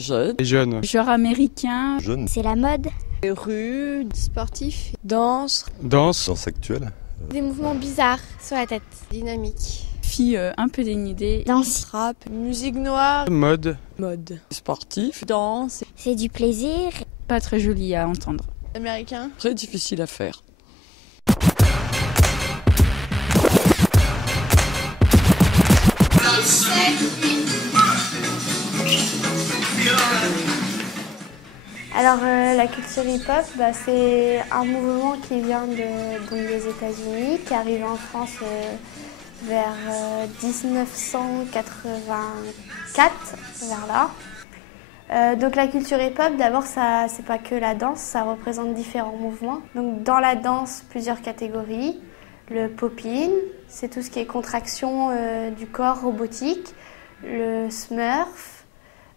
Jeunes. Les jeunes. Genre américain. Jeunes. C'est la mode. Rue, sportif, danse. Danse. Danse actuelle. Des mouvements bizarres sur la tête. Dynamique. Fille un peu dénudée. Danse. Rap, musique noire. Mode. Mode. Sportif. Danse. C'est du plaisir. Pas très joli à entendre. Américain. Très difficile à faire. Alors la culture hip-hop, c'est un mouvement qui vient des États-Unis, qui est arrivé en France vers 1984, vers là. Donc la culture hip-hop, d'abord, c'est pas que la danse, ça représente différents mouvements. Donc dans la danse, plusieurs catégories. Le popping, c'est tout ce qui est contraction du corps robotique. Le smurf,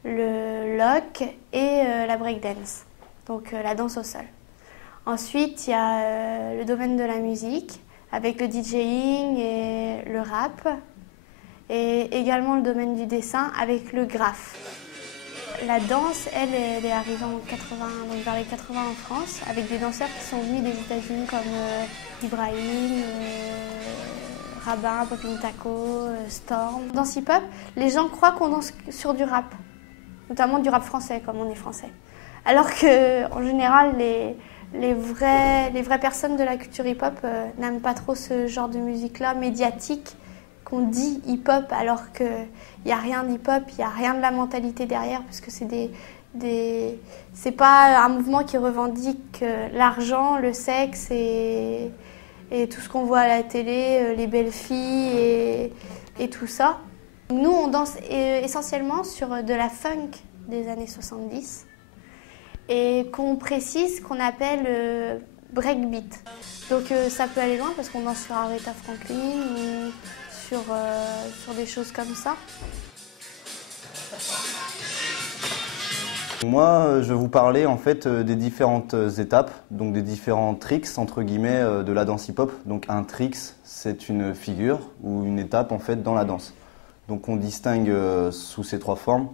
le lock et la breakdance, donc la danse au sol. Ensuite, il y a le domaine de la musique, avec le DJing et le rap, et également le domaine du dessin avec le graphe. La danse, elle est arrivée en 80, donc vers les 80 en France, avec des danseurs qui sont venus des États-Unis comme Ibrahim, Rabin, Popping Taco, Storm. Dans hip-hop, les gens croient qu'on danse sur du rap, notamment du rap français, comme on est français. Alors qu'en général, les vraies personnes de la culture hip-hop n'aiment pas trop ce genre de musique-là, médiatique, qu'on dit hip-hop, alors qu'il n'y a rien d'hip-hop, il n'y a rien de la mentalité derrière, parce que c'est c'est pas un mouvement qui revendique l'argent, le sexe et tout ce qu'on voit à la télé, les belles filles et tout ça. Nous, on danse essentiellement sur de la funk des années 70 et qu'on précise qu'on appelle breakbeat. Donc ça peut aller loin parce qu'on danse sur Aretha Franklin ou sur des choses comme ça. Moi, je vais vous parler en fait des différentes étapes, donc des différents tricks entre guillemets de la danse hip-hop. Donc un tricks, c'est une figure ou une étape en fait dans la danse. Donc on distingue sous ces trois formes.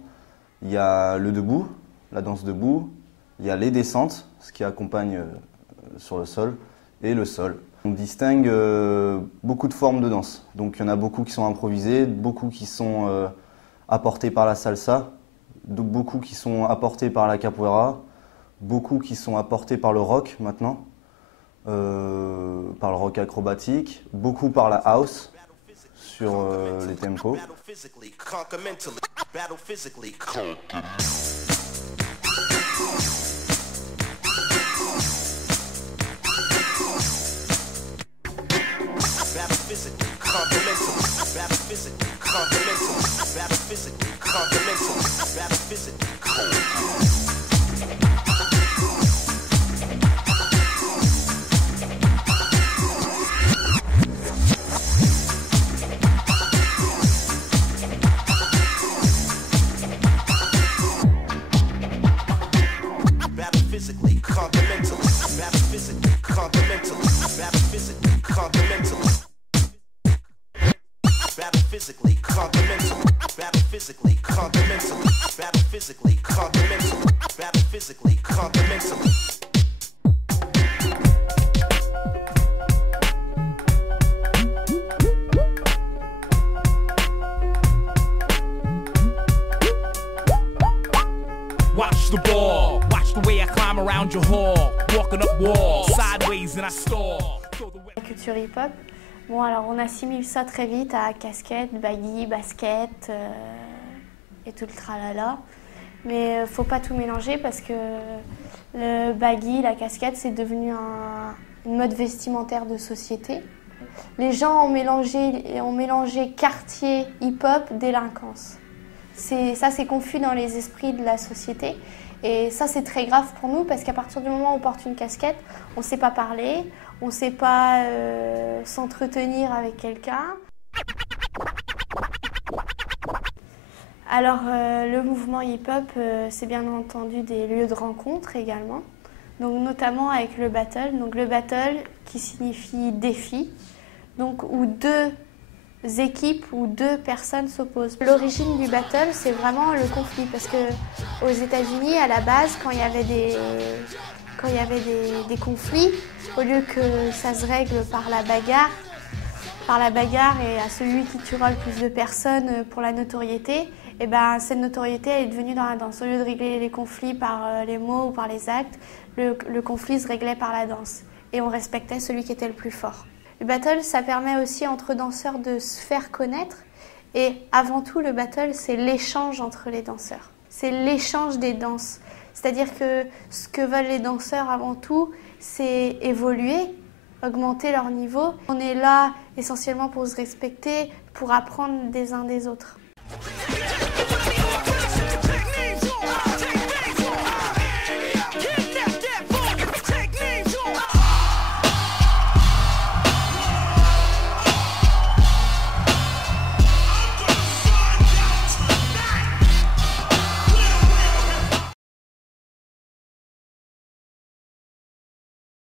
Il y a le debout, la danse debout. Il y a les descentes, ce qui accompagne sur le sol, et le sol. On distingue beaucoup de formes de danse. Donc il y en a beaucoup qui sont improvisées, beaucoup qui sont apportées par la salsa, beaucoup qui sont apportées par la capoeira, beaucoup qui sont apportées par le rock maintenant, par le rock acrobatique, beaucoup par la house sur les tempos. Watch the ball, watch the way I climb around your hall, walking up walls, sideways and I stall. La culture hip-hop, bon alors on assimile ça très vite à casquette, baggy, basket et tout le tralala. Mais faut pas tout mélanger parce que le baggy, la casquette, c'est devenu une mode vestimentaire de société. Les gens ont mélangé quartier, hip-hop, délinquance. Ça, c'est confus dans les esprits de la société. Et ça, c'est très grave pour nous parce qu'à partir du moment où on porte une casquette, on ne sait pas parler, on ne sait pas s'entretenir avec quelqu'un. Alors, le mouvement hip-hop, c'est bien entendu des lieux de rencontre également. Donc, notamment avec le battle. Donc, le battle qui signifie défi, donc où deux équipes où 2 personnes s'opposent. L'origine du battle, c'est vraiment le conflit parce que aux États-Unis, à la base, quand il y avait des conflits, au lieu que ça se règle par la bagarre et à celui qui tuera le plus de personnes pour la notoriété, et ben cette notoriété elle est devenue dans la danse. Au lieu de régler les conflits par les mots ou par les actes, le conflit se réglait par la danse et on respectait celui qui était le plus fort. Le battle, ça permet aussi entre danseurs de se faire connaître et avant tout le battle, c'est l'échange entre les danseurs. C'est l'échange des danses. C'est-à-dire que ce que veulent les danseurs avant tout, c'est évoluer, augmenter leur niveau. On est là essentiellement pour se respecter, pour apprendre des uns des autres.